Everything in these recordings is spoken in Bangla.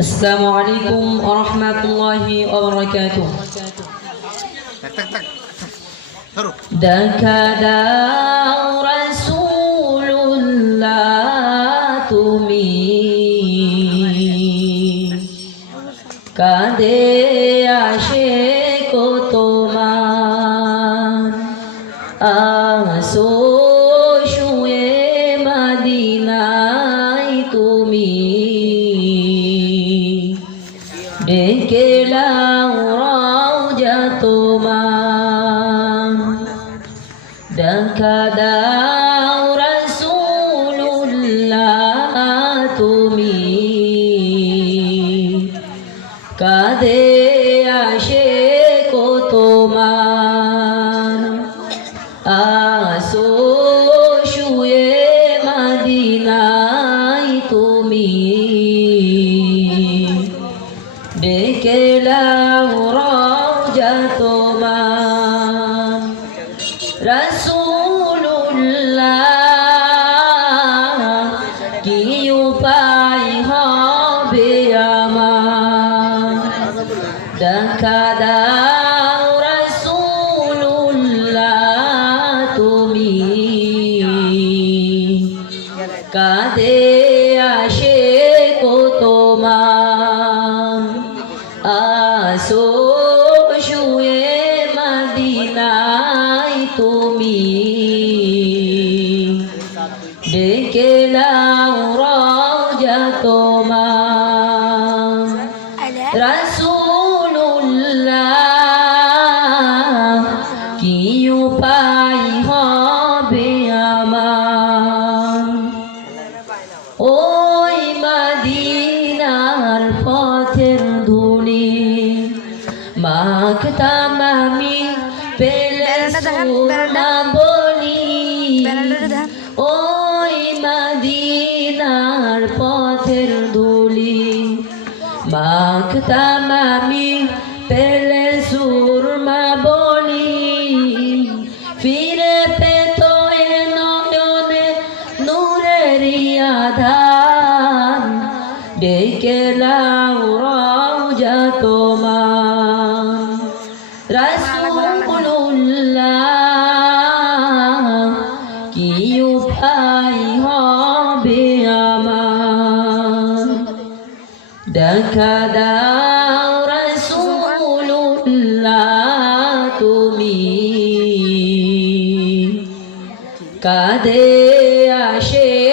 السلام عليكم ورحمة الله وبركاته Tak tak tak. Taruh. دك داو رسول الله তুমি কাঁদে আসে কো তোমার আসো তোমার। দেখা দাও রাসূলুল্লাহ তুমি। কাঁদে আসে কো তোমার। আসো শুয়ে মাদিনাই তুমি। ডেকে আসো শুয়ে মদিনাই তুমি। ডেকে নাও রাজা তোমার। মাখতাম আমি পেলে সুরমা বলি ওই মাদিনার পথের দুলি মাখতাম আমি দেখা দাও রাসূলুল্লাহ তুমি কাঁদে আসে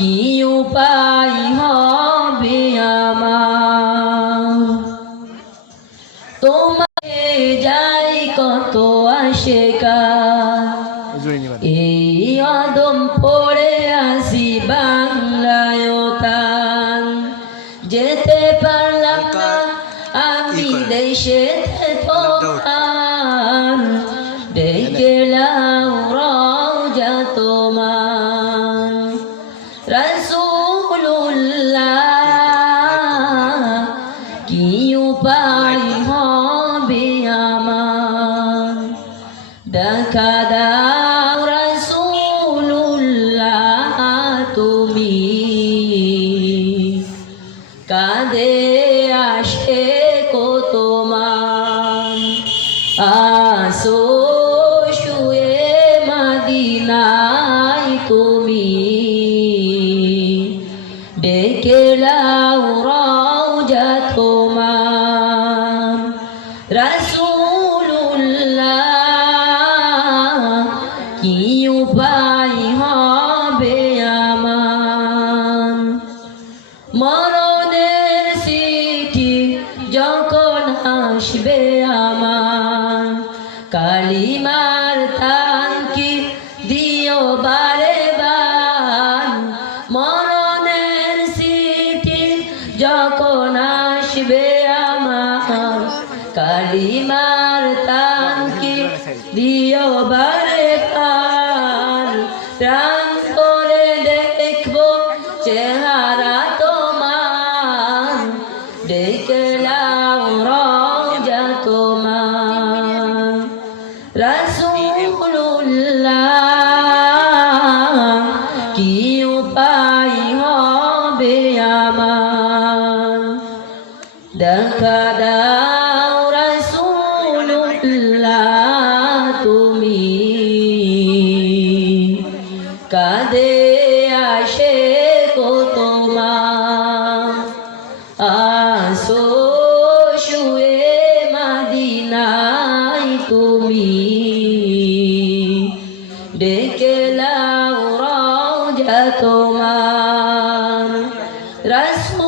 কি উপায় হবে আমার? তোমাকে যাই কত আশেকা। কা এই আদম পড়ে আসি বাংলায় কাঁদে আসে কত তোমার। আসো শুয়ে মাদিনাই তুমি। ডেকে আসবে আমার। কালিমার তাঙ্কি দিও বারে বার মরণের সিটি যখন আসবে আমার। কালিমার তাঙ্কি দিও বারে বার আসো শুয়ে মাদিনাই তুমি। ডেকে লাও রাও যা তোমার। রাসু